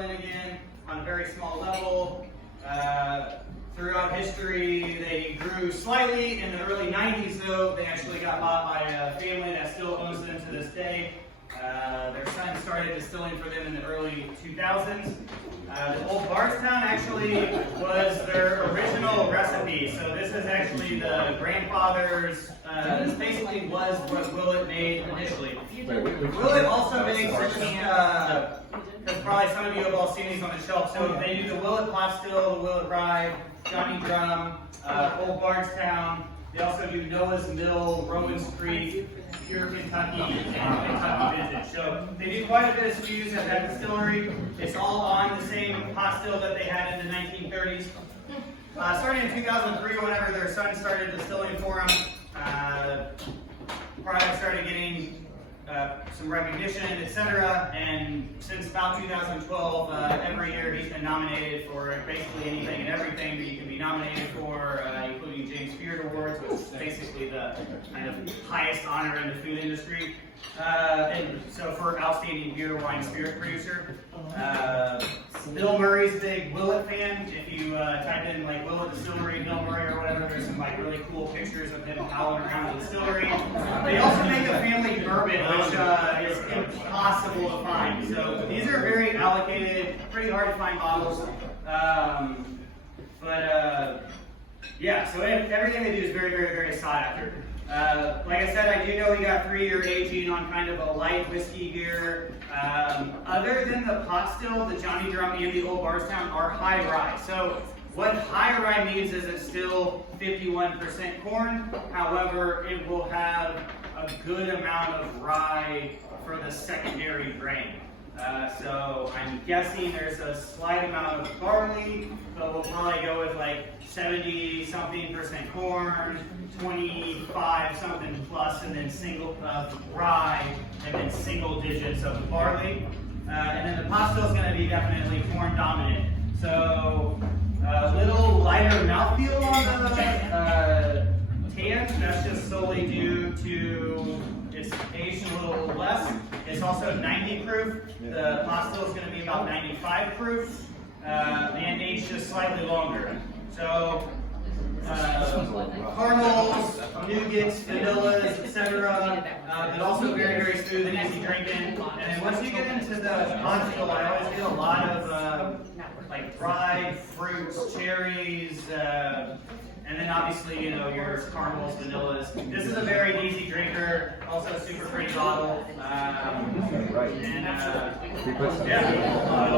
distilling again on a very small level. Throughout history, they grew slightly. In the early 90s, though, they actually got bought by a family that still owns them to this day. Their son started distilling for them in the early 2000s. The Old Bardstown actually was their original recipe. So this is actually the grandfather's, this basically was what Willett made initially. Willett also makes, because probably some of you have all seen these on the shelf. So they do the Willett Pot Still, the Willett Rye, Johnny Drum, Old Bardstown. They also do Noah's Mill, Rowan's Creek, Pure Kentucky, and Kentucky Vintage. So they do quite a bit of SKUs at that distillery. It's all on the same pot still that they had in the 1930s. Starting in 2003, whenever their son started distilling for them, product started getting some recognition, etc. And since about 2012, every year he's been nominated for basically anything and everything that you can be nominated for, including James Beard Awards, which is basically the kind of highest honor in the food industry. And so for outstanding beer, wine, spirit producer. Bill Murray's a big Willett fan. If you type in like Willett Distillery, Bill Murray or whatever, there's some like really cool pictures of him howling around the distillery. They also make a family bourbon, which is impossible to find. So these are very allocated, pretty hard to find bottles. Yeah, so everything they do is very, very, very sought after. Like I said, I do know we got 3-year aging on kind of a light whiskey here. Other than the pot still, the Johnny Drum and the Old Bardstown are high rye. So what high rye means is it's still 51% corn. However, it will have a good amount of rye for the secondary grain. So I'm guessing there's a slight amount of barley, but we'll probably go with like 70-something% corn, 25-something plus, and then single rye, and then single digits of barley. And then the pot still is going to be definitely corn dominant. So a little lighter mouthfeel on the tan. That's just solely due to it's aged a little less. It's also 90 proof. The pot still is going to be about 95 proof, and aged just slightly longer. So caramels, nougats, vanillas, etc. But also very, very smooth and easy drinking. And then once you get into the pot still, I always get a lot of like dried fruits, cherries. And then obviously, you know, your caramels, vanillas. This is a very easy drinker, also a super pretty bottle. Yeah.